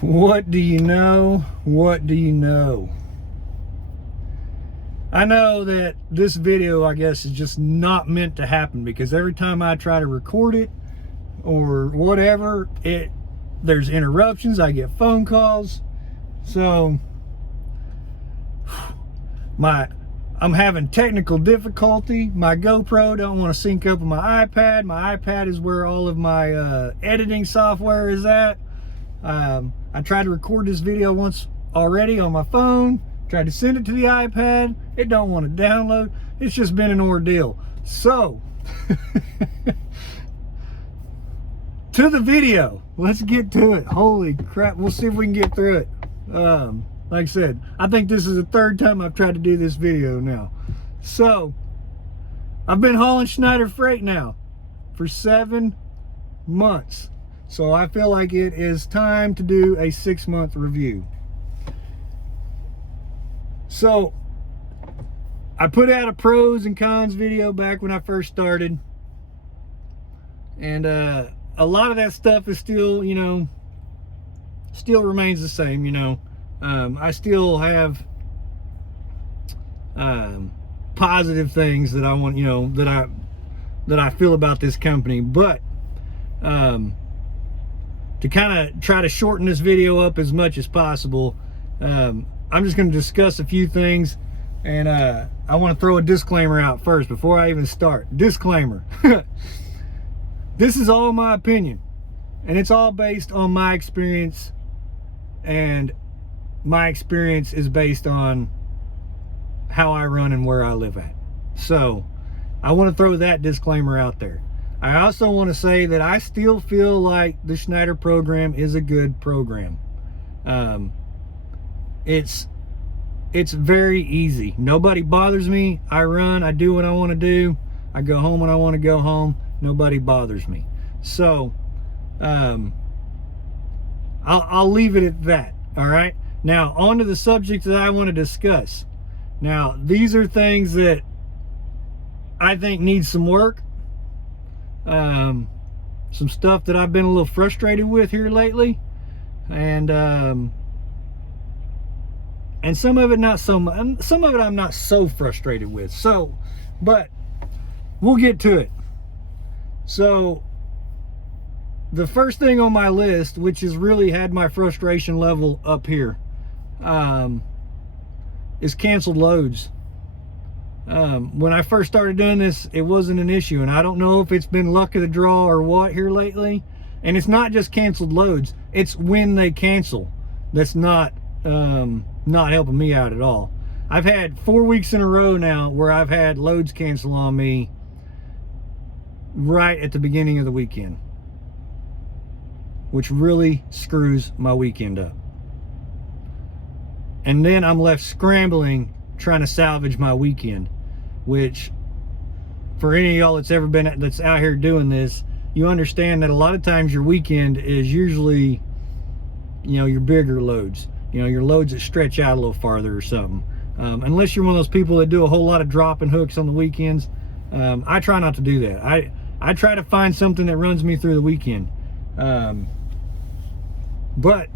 What do you know? What do you know? I know that this video, I guess, is just not meant to happen, because every time I try to record it or whatever, there's interruptions, I get phone calls. So I'm having technical difficulty. My GoPro don't want to sync up with my iPad. My iPad is where all of my editing software is at. I tried to record this video once already on my phone, tried to send it to the iPad. It don't want to download. It's just been an ordeal. So to the video, let's get to it. Holy crap, we'll see if we can get through it. Like I said, I think this is the third time I've tried to do this video now. So I've been hauling Schneider freight now for 7 months. So I feel like it is time to do a 6-month review. So I put out a pros and cons video back when I first started. And a lot of that stuff is still, still remains the same, I still have positive things that I want, that I feel about this company. But to kind of try to shorten this video up as much as possible, I'm just going to discuss a few things, and I want to throw a disclaimer out first before I even start. Disclaimer. This is all my opinion, and it's all based on my experience, and my experience is based on how I run and where I live at. So I want to throw that disclaimer out there. I also want to say that I still feel like the Schneider program is a good program. It's very easy. Nobody bothers me. I run, I do what I want to do. I go home when I want to go home. Nobody bothers me. So I'll leave it at that. All right. Now on to the subject that I want to discuss. Now these are things that I think need some work. Some stuff that I've been a little frustrated with here lately, and some of it not so much. Some of it I'm not so frustrated with. So, but we'll get to it. So the first thing on my list, which has really had my frustration level up here, is canceled loads. When I first started doing this, it wasn't an issue, and I don't know if it's been luck of the draw or what here lately. And it's not just canceled loads, it's when they cancel that's not helping me out at all. I've had 4 weeks in a row now where I've had loads cancel on me right at the beginning of the weekend, which really screws my weekend up. And then I'm left scrambling trying to salvage my weekend, which, for any of y'all that's out here doing this, you understand that a lot of times your weekend is usually, your bigger loads, your loads that stretch out a little farther or something. Unless you're one of those people that do a whole lot of dropping hooks on the weekends. I try not to do that. I try to find something that runs me through the weekend. But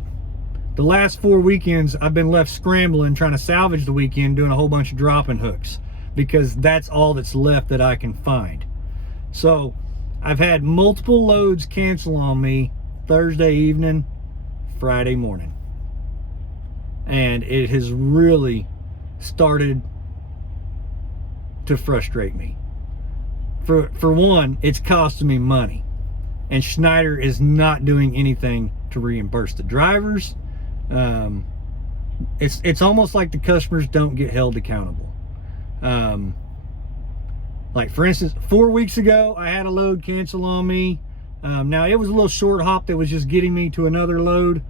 the last 4 weekends, I've been left scrambling, trying to salvage the weekend, doing a whole bunch of dropping hooks, because that's all that's left that I can find. So I've had multiple loads cancel on me Thursday evening, Friday morning. And it has really started to frustrate me. For one, it's costing me money. And Schneider is not doing anything to reimburse the drivers. It's almost like the customers don't get held accountable. Like for instance, 4 weeks ago, I had a load cancel on me. Now it was a little short hop that was just getting me to another load.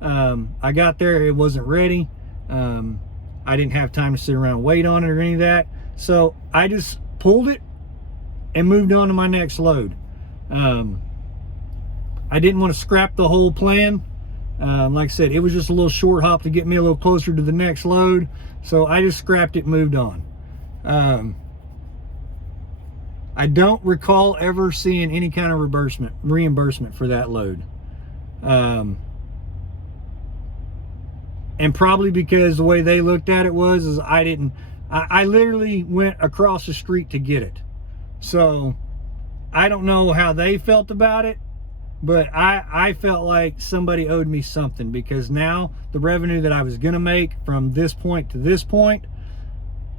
I got there, it wasn't ready. I didn't have time to sit around and wait on it or any of that. So I just pulled it and moved on to my next load. I didn't want to scrap the whole plan. Like I said, it was just a little short hop to get me a little closer to the next load. So I just scrapped it, moved on. I don't recall ever seeing any kind of reimbursement for that load. And probably because the way they looked at it was I literally went across the street to get it. So I don't know how they felt about it, but I felt like somebody owed me something, because now the revenue that I was gonna make from this point to this point,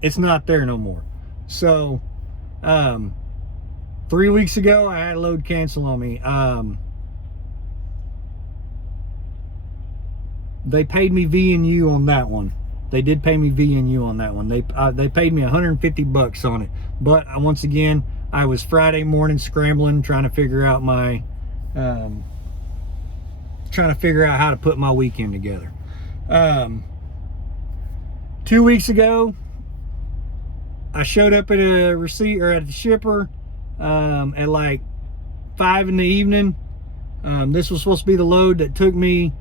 it's not there no more. So 3 weeks ago, I had a load cancel on me. They paid me V&U on that one. They did pay me V&U on that one. They paid me $150 on it. But once again, I was Friday morning scrambling, trying to figure out how to put my weekend together. 2 weeks ago, I showed up at a receipt or at the shipper at like 5 in the evening. This was supposed to be the load that took me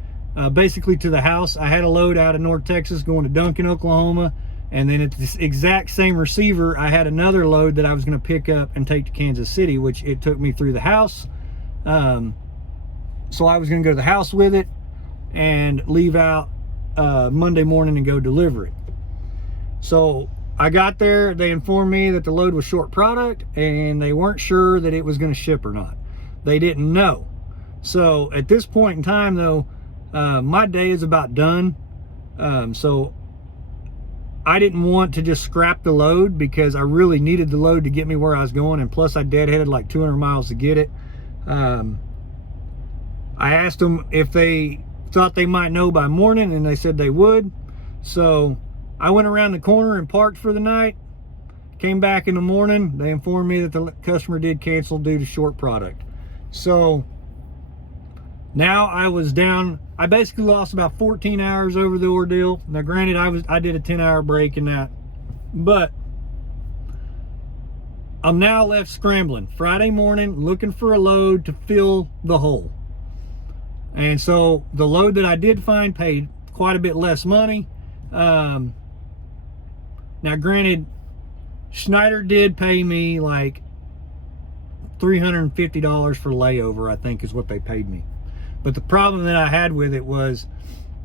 basically to the house. I had a load out of North Texas going to Duncan, Oklahoma, and then at this exact same receiver, I had another load that I was going to pick up and take to Kansas City, which it took me through the house. So I was going to go to the house with it and leave out Monday morning and go deliver it. So I got there, they informed me that the load was short product and they weren't sure that it was going to ship or not. They didn't know. So at this point in time though, my day is about done. So I didn't want to just scrap the load, because I really needed the load to get me where I was going, and plus I deadheaded like 200 miles to get it. I asked them if they thought they might know by morning, and they said they would. So I went around the corner and parked for the night. Came back in the morning, they informed me that the customer did cancel due to short product. So now I was down, I basically lost about 14 hours over the ordeal. Now granted, I did a 10-hour break in that, but I'm now left scrambling Friday morning looking for a load to fill the hole. And so the load that I did find paid quite a bit less money. Now granted, Schneider did pay me like $350 for layover, I think is what they paid me. But the problem that I had with it was,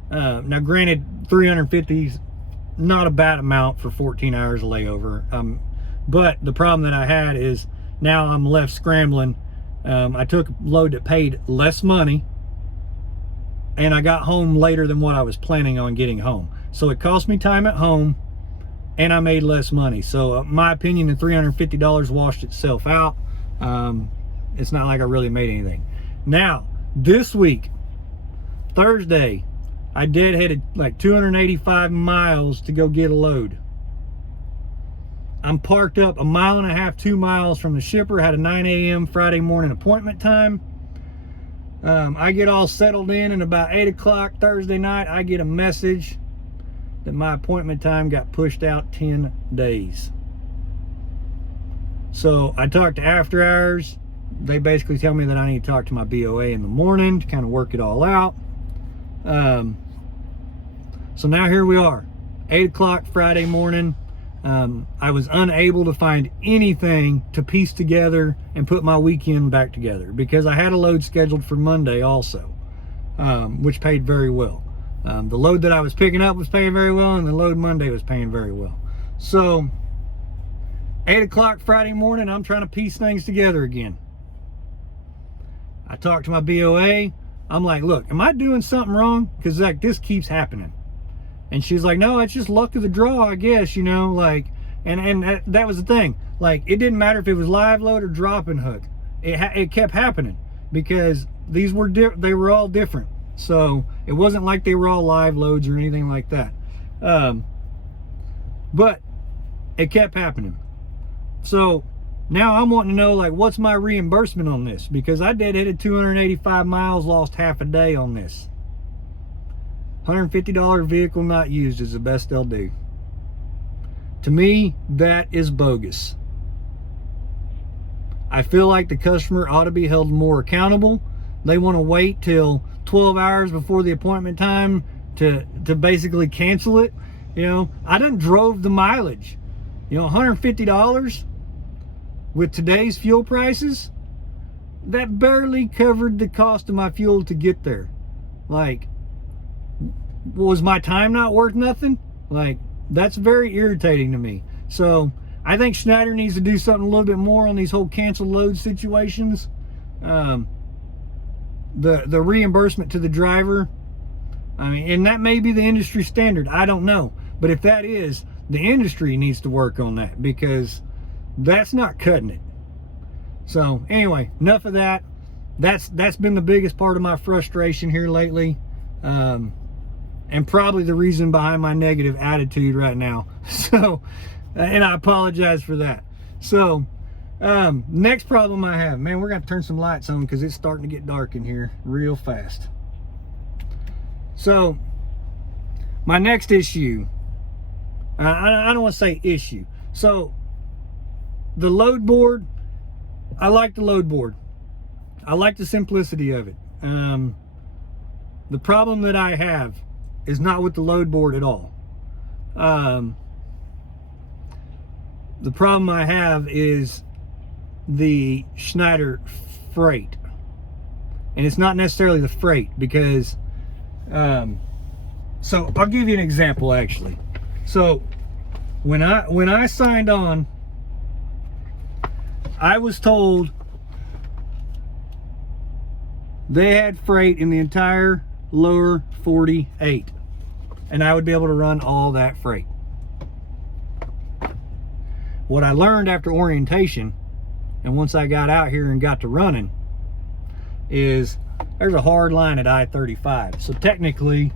now granted, $350 is not a bad amount for 14 hours of layover. But the problem that I had is now I'm left scrambling. I took a load that paid less money, and I got home later than what I was planning on getting home. So it cost me time at home, and I made less money. So my opinion, the $350 washed itself out. It's not like I really made anything. Now, this week, Thursday, I deadheaded like 285 miles to go get a load. I'm parked up 1.5 miles, 2 miles from the shipper, had a 9 a.m. Friday morning appointment time. I get all settled in, and about 8 o'clock Thursday night, I get a message that my appointment time got pushed out 10 days. So I talked to After Hours. They basically tell me that I need to talk to my BOA in the morning to kind of work it all out. So now here we are, 8 o'clock Friday morning. I was unable to find anything to piece together and put my weekend back together, because I had a load scheduled for Monday also, which paid very well. The load that I was picking up was paying very well, and the load Monday was paying very well. So 8 o'clock Friday morning, I'm trying to piece things together again. I talked to my BOA. I'm like, look, am I doing something wrong? Because like this keeps happening. And she's like, no, it's just luck of the draw, I guess, you know, like, and that was the thing. Like, it didn't matter if it was live load or drop-in hook. It kept happening, because these were they were all different. So it wasn't like they were all live loads or anything like that. But it kept happening. So now I'm wanting to know, like, what's my reimbursement on this? Because I deadheaded 285 miles, lost half a day on this. $150 vehicle not used is the best they'll do. To me, that is bogus. I feel like the customer ought to be held more accountable. They want to wait till 12 hours before the appointment time to basically cancel it. You know, I done drove the mileage. You know, $150 with today's fuel prices, that barely covered the cost of my fuel to get there. Like, was my time not worth nothing? Like, that's very irritating to me. So I think Schneider needs to do something a little bit more on these whole canceled load situations. The reimbursement to the driver, I mean, and that may be the industry standard, I don't know. But if that is, the industry needs to work on that, because that's not cutting it. So anyway, enough of that. That's been the biggest part of my frustration here lately, and probably the reason behind my negative attitude right now. So, and I apologize for that. So next problem I have, man, we're gonna turn some lights on because it's starting to get dark in here real fast. So my next issue, I don't want to say issue. So the load board, I like the load board. I like the simplicity of it. The problem that I have is not with the load board at all. The problem I have is the Schneider freight. And it's not necessarily the freight, because so I'll give you an example actually. So when I signed on, I was told they had freight in the entire lower 48, and I would be able to run all that freight. What I learned after orientation, and once I got out here and got to running, is there's a hard line at I-35. So technically,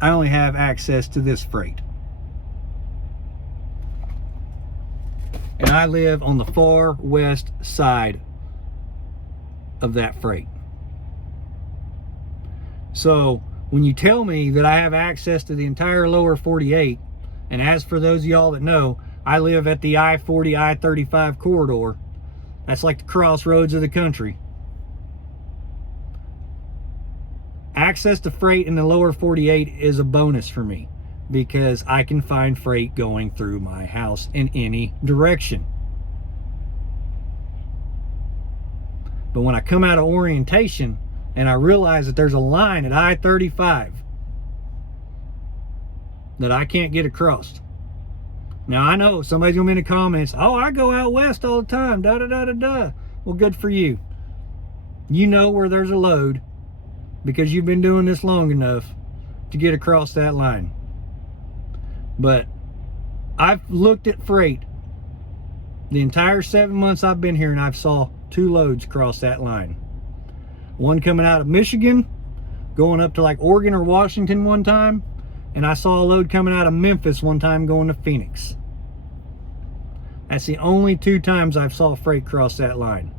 I only have access to this freight. And I live on the far west side of that freight. So when you tell me that I have access to the entire lower 48, and as for those of y'all that know, I live at the I-40, I-35 corridor. That's like the crossroads of the country. Access to freight in the lower 48 is a bonus for me, because I can find freight going through my house in any direction. But when I come out of orientation and I realize that there's a line at I-35 that I can't get across. Now I know somebody's gonna be in the comments, oh, I go out west all the time, da da da da da. Well, good for you. You know where there's a load because you've been doing this long enough to get across that line. But I've looked at freight the entire 7 months I've been here, and I've saw 2 loads cross that line. One coming out of Michigan, going up to like Oregon or Washington one time, and I saw a load coming out of Memphis one time going to Phoenix. That's the only 2 times I've saw freight cross that line.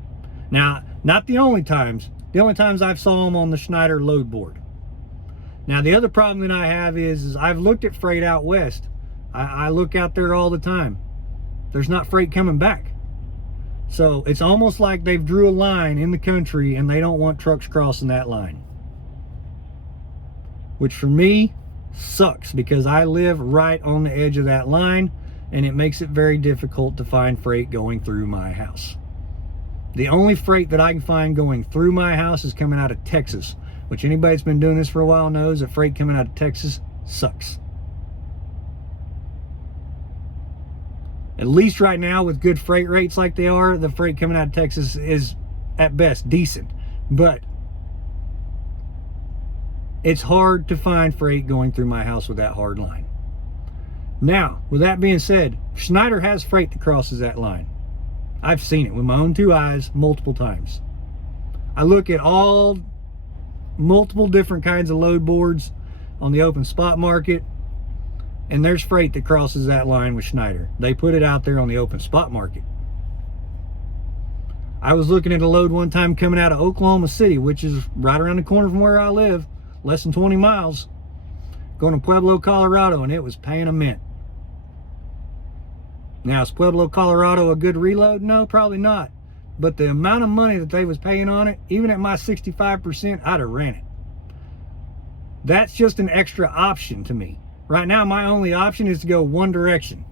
Now, not the only times. The only times I've saw them on the Schneider load board. Now, the other problem that I have is I've looked at freight out west. I look out there all the time. There's not freight coming back. So it's almost like they've drew a line in the country and they don't want trucks crossing that line. Which for me sucks, because I live right on the edge of that line, and it makes it very difficult to find freight going through my house. The only freight that I can find going through my house is coming out of Texas, which anybody that's been doing this for a while knows that freight coming out of Texas sucks. At least right now, with good freight rates like they are, the freight coming out of Texas is at best decent. But it's hard to find freight going through my house with that hard line. Now, with that being said, Schneider has freight that crosses that line. I've seen it with my own 2 eyes multiple times. I look at all multiple different kinds of load boards on the open spot market, and there's freight that crosses that line with Schneider. They put it out there on the open spot market. I was looking at a load one time coming out of Oklahoma City, which is right around the corner from where I live, less than 20 miles, going to Pueblo, Colorado, and it was paying a mint. Now, is Pueblo, Colorado a good reload? No, probably not. But the amount of money that they was paying on it, even at my 65%, I'd have ran it. That's just an extra option to me. Right now, my only option is to go one direction.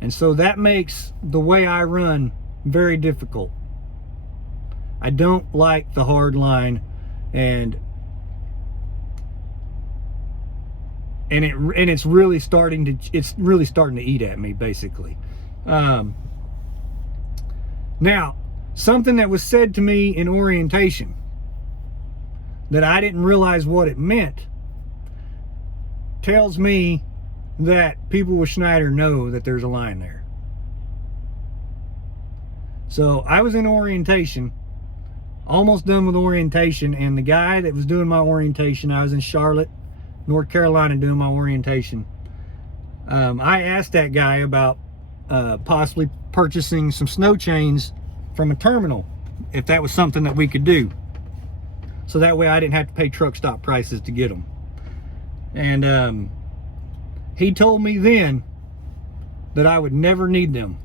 And so that makes the way I run very difficult. I don't like the hard line, and and it's really starting to eat at me, basically. Now, something that was said to me in orientation that I didn't realize what it meant tells me that people with Schneider know that there's a line there. So I was in orientation, almost done with orientation, and the guy that was doing my orientation, I was in Charlotte, North Carolina, doing my orientation. I asked that guy about possibly purchasing some snow chains from a terminal, if that was something that we could do, so that way I didn't have to pay truck stop prices to get them. And he told me then that I would never need them,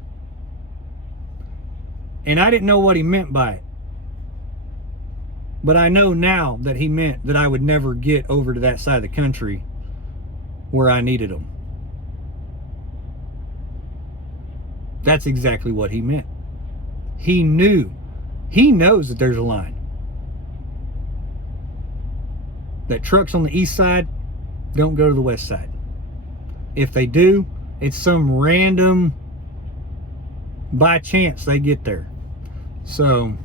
and I didn't know what he meant by it, but I know now that he meant that I would never get over to that side of the country where I needed them. That's exactly what he meant. He knows that there's a line, that trucks on the east side don't go to the west side. If they do, it's some random, by chance they get there. So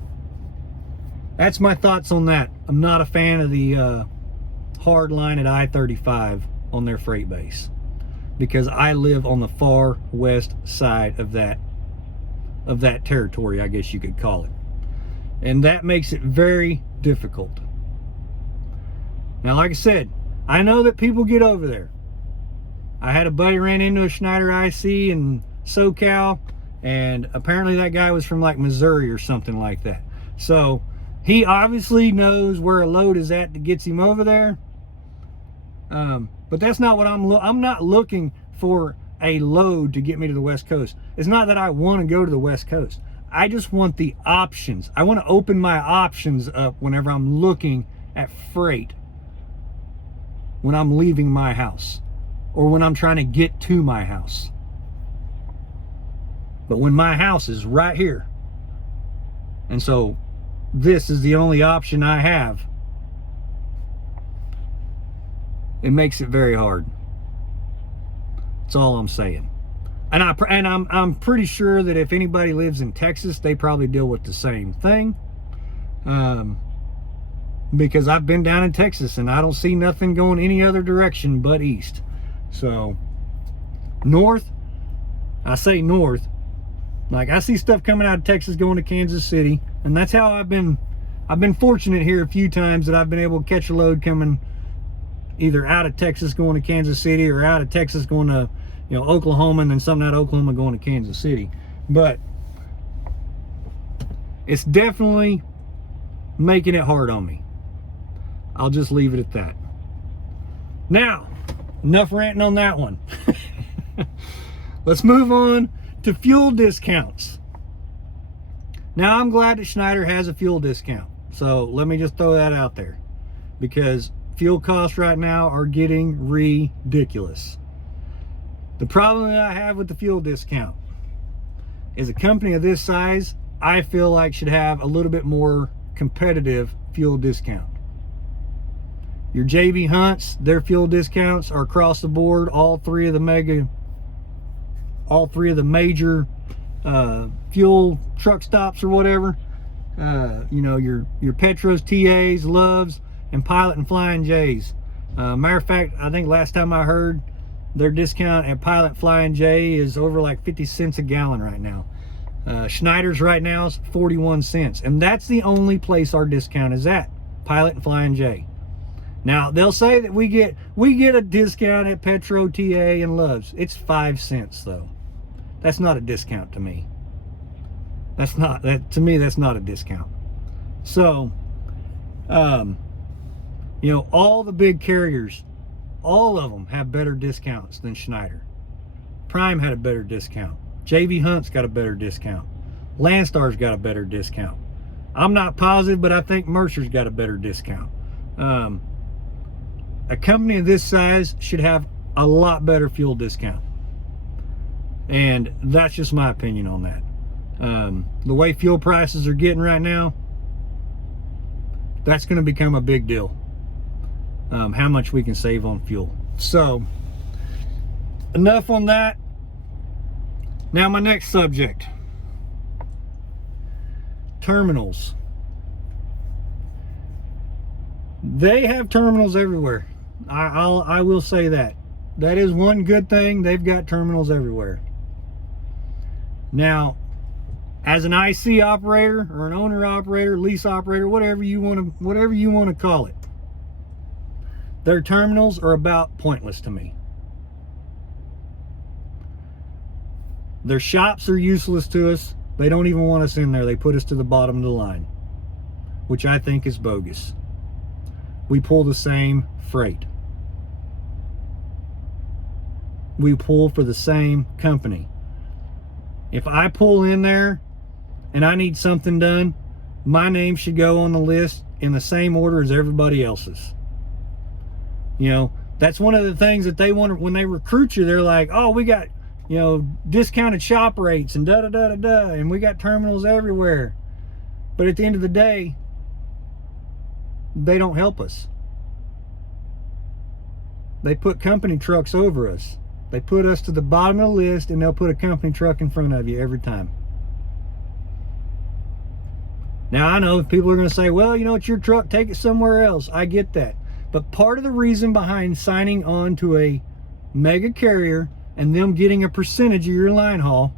that's my thoughts on that. I'm not a fan of the hard line at I-35 on their freight base, because I live on the far west side of that territory, I guess you could call it. And that makes it very difficult. Now, like I said, I know that people get over there. I had a buddy ran into a Schneider IC in SoCal, and apparently that guy was from like Missouri or something like that. So he obviously knows where a load is at that gets him over there. But that's not what I'm not looking for a load to get me to the West Coast. It's not that I want to go to the West Coast. I just want the options. I want to open my options up whenever I'm looking at freight, when I'm leaving my house or when I'm trying to get to my house. But when my house is right here, and so this is the only option I have, it makes it very hard. That's all I'm saying. And I'm pretty sure that if anybody lives in Texas, they probably deal with the same thing. Because I've been down in Texas and I don't see nothing going any other direction but east. So north, I say north, like I see stuff coming out of Texas going to Kansas City, and that's how I've been fortunate here a few times that I've been able to catch a load coming either out of Texas going to Kansas City, or out of Texas going to, you know, Oklahoma, and then something out of Oklahoma going to Kansas City. But it's definitely making it hard on me. I'll just leave it at that. Now, enough ranting on that one. Let's move on to fuel discounts. Now, I'm glad that Schneider has a fuel discount. So let me just throw that out there, because fuel costs right now are getting ridiculous. The problem that I have with the fuel discount is a company of this size, I feel like, should have a little bit more competitive fuel discount. Your JB Hunts, their fuel discounts are across the board. All three of the major fuel truck stops or whatever. You know, your Petros, TAs, Loves, and Pilot and Flying J's. Matter of fact, I think last time I heard, their discount at Pilot Flying J is over like 50 cents a gallon right now. Schneider's right now is 41 cents. And that's the only place our discount is at, Pilot and Flying J. Now, they'll say that we get a discount at Petro, TA, and Loves. It's 5 cents though. That's not a discount to me. To me, that's not a discount. So, you know, all the big carriers, all of them have better discounts than Schneider. Prime had a better discount. JB Hunt's got a better discount. Landstar's got a better discount. I'm not positive, but I think Mercer's got a better discount. A company of this size should have a lot better fuel discount. And that's just my opinion on that. The way fuel prices are getting right now, that's going to become a big deal. How much we can save on fuel. So, enough on that. Now my next subject. Terminals. They have terminals everywhere. I will say that. That is one good thing. They've got terminals everywhere. Now, as an IC operator or an owner operator, lease operator, whatever you want to call it, their terminals are about pointless to me. Their shops are useless to us. They don't even want us in there. They put us to the bottom of the line, which I think is bogus. We pull the same freight. We pull for the same company. If I pull in there and I need something done, my name should go on the list in the same order as everybody else's. You know, that's one of the things that they want when they recruit you. They're like, oh, we got, you know, discounted shop rates and da-da-da-da-da, and we got terminals everywhere. But at the end of the day, they don't help us. They put company trucks over us. They put us to the bottom of the list, and they'll put a company truck in front of you every time. Now, I know people are going to say, well, you know, it's your truck, take it somewhere else. I get that. But part of the reason behind signing on to a mega carrier and them getting a percentage of your line haul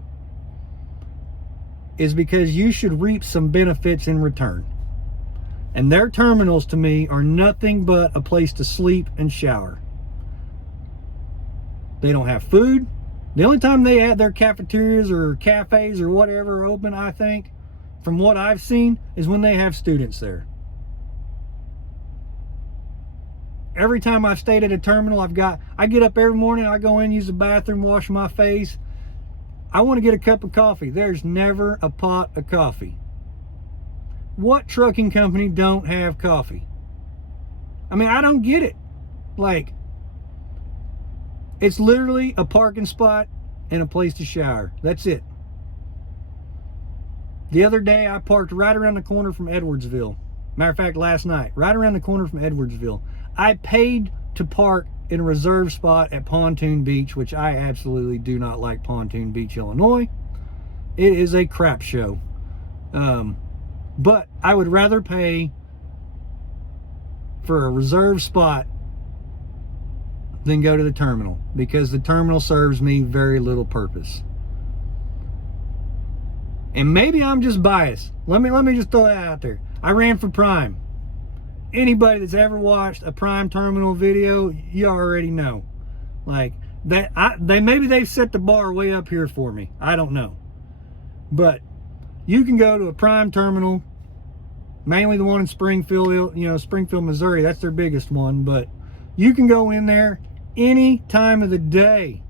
is because you should reap some benefits in return. And their terminals, to me, are nothing but a place to sleep and shower. They don't have food. The only time they have their cafeterias or cafes or whatever open, I think, from what I've seen, is when they have students there. Every time I've stayed at a terminal, I get up every morning, I go in, use the bathroom, wash my face. I want to get a cup of coffee. There's never a pot of coffee. What trucking company don't have coffee? I mean, I don't get it. Like, it's literally a parking spot and a place to shower. That's it. The other day, I parked right around the corner from Edwardsville. Matter of fact, last night, right around the corner from Edwardsville. I paid to park in a reserved spot at Pontoon Beach, which I absolutely do not like Pontoon Beach, Illinois. It is a crap show. But I would rather pay for a reserved spot than go to the terminal, because the terminal serves me very little purpose. And maybe I'm just biased. Let me just throw that out there. I ran for Prime. Anybody that's ever watched a Prime terminal video, you already know. Like that, maybe they've set the bar way up here for me. I don't know. But you can go to a Prime terminal, mainly the one in Springfield, Springfield, Missouri. That's their biggest one. But you can go in there any time of the day.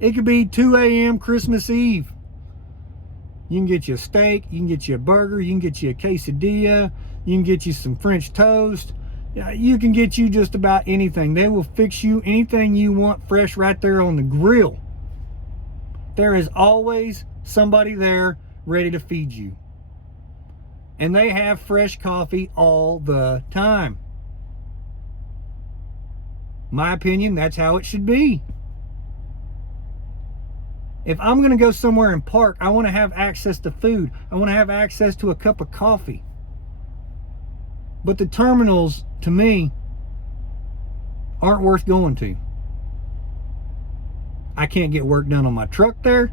It could be 2 a.m. Christmas Eve. You can get you a steak, you can get you a burger, you can get you a quesadilla, you can get you some French toast. You can get you just about anything. They will fix you anything you want fresh right there on the grill. There is always somebody there ready to feed you. And they have fresh coffee all the time. My opinion, that's how it should be. If I'm going to go somewhere and park, I want to have access to food. I want to have access to a cup of coffee. But the terminals, to me, aren't worth going to. I can't get work done on my truck there.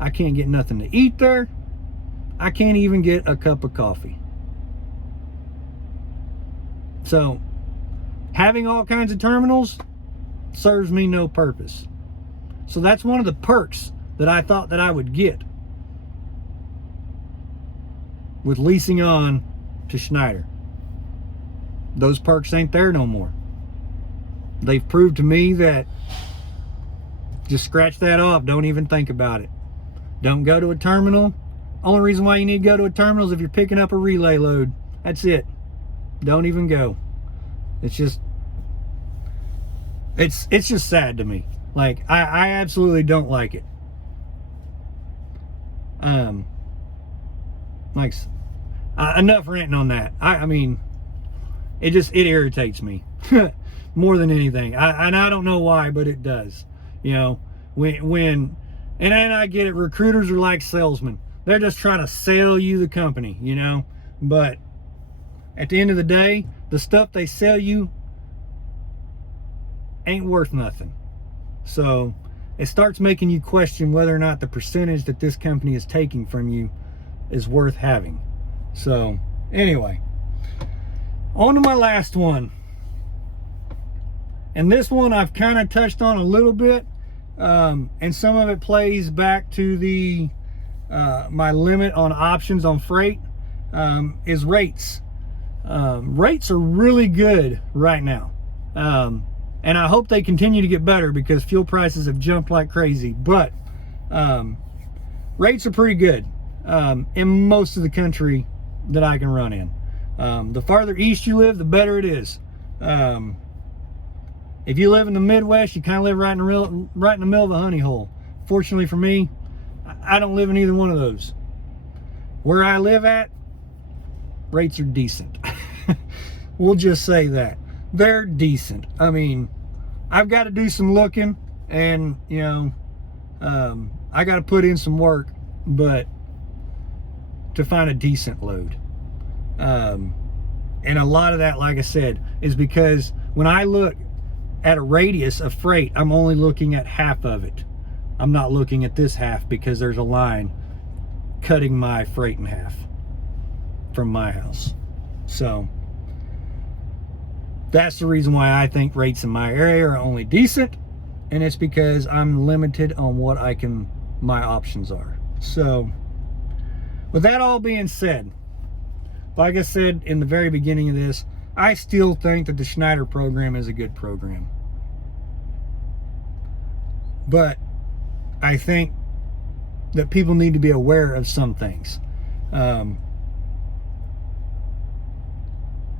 I can't get nothing to eat there. I can't even get a cup of coffee. So, having all kinds of terminals serves me no purpose. So that's one of the perks that I thought that I would get with leasing on to Schneider. Those perks ain't there no more. They've proved to me that just scratch that off. Don't even think about it. Don't go to a terminal. Only reason why you need to go to a terminal is if you're picking up a relay load. That's it. Don't even go. It's just sad to me. Like, I absolutely don't like it. Enough ranting on that. I mean, it irritates me. more than anything. And I don't know why, but it does. You know, and then I get it, recruiters are like salesmen. They're just trying to sell you the company, you know. But at the end of the day, the stuff they sell you ain't worth nothing. So it starts making you question whether or not the percentage that this company is taking from you is worth having. So anyway, on to my last one. And this one I've kind of touched on a little bit, and some of it plays back to the my limit on options on freight, is rates. Rates are really good right now, and I hope they continue to get better because fuel prices have jumped like crazy. But rates are pretty good in most of the country that I can run in. The farther east you live, the better it is. If you live in the Midwest, you kind of live right in the middle of a honey hole. Fortunately for me, I don't live in either one of those. Where I live at, rates are decent. We'll just say that. They're decent. I mean, I've got to do some looking, and, you know, I got to put in some work, but to find a decent load. And a lot of that, like I said, is because when I look at a radius of freight, I'm only looking at half of it. I'm not looking at this half because there's a line cutting my freight in half from my house. So that's the reason why I think rates in my area are only decent, and it's because I'm limited on what my options are. So with that all being said, like I said in the very beginning of this, I still think that the Schneider program is a good program. But I think that people need to be aware of some things. And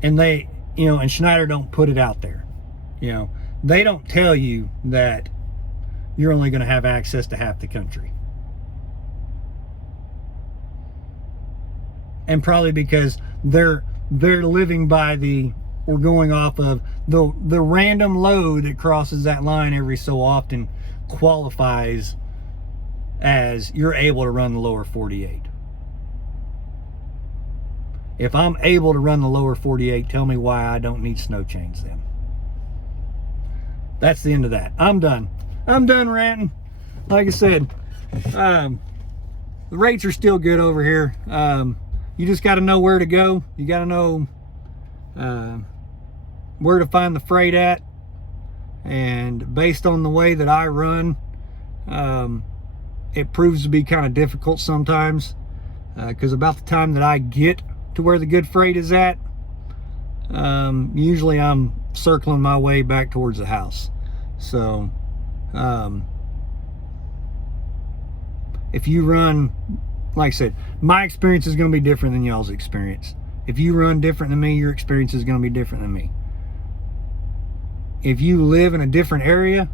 they, you know, and Schneider don't put it out there. You know, they don't tell you that you're only going to have access to half the country. And probably because they're living by or going off of the random load that crosses that line every so often qualifies as you're able to run the lower 48. If I'm able to run the lower 48, tell me why I don't need snow chains then. That's the end of that. I'm done ranting. Like I said, the rates are still good over here. You just got to know where to go. You got to know where to find the freight at. And based on the way that I run, it proves to be kind of difficult sometimes, because about the time that I get to where the good freight is at, usually I'm circling my way back towards the house. So if you run, like I said, my experience is going to be different than y'all's experience. If you run different than me, your experience is going to be different than me. If you live in a different area,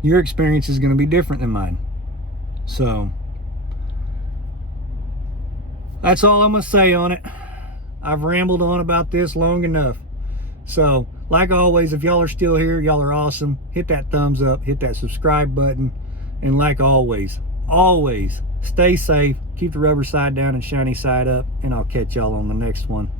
your experience is going to be different than mine. So that's all I'm going to say on it. I've rambled on about this long enough. So like always, if y'all are still here, y'all are awesome. Hit that thumbs up, hit that subscribe button, and like always stay safe, keep the rubber side down and shiny side up, and I'll catch y'all on the next one.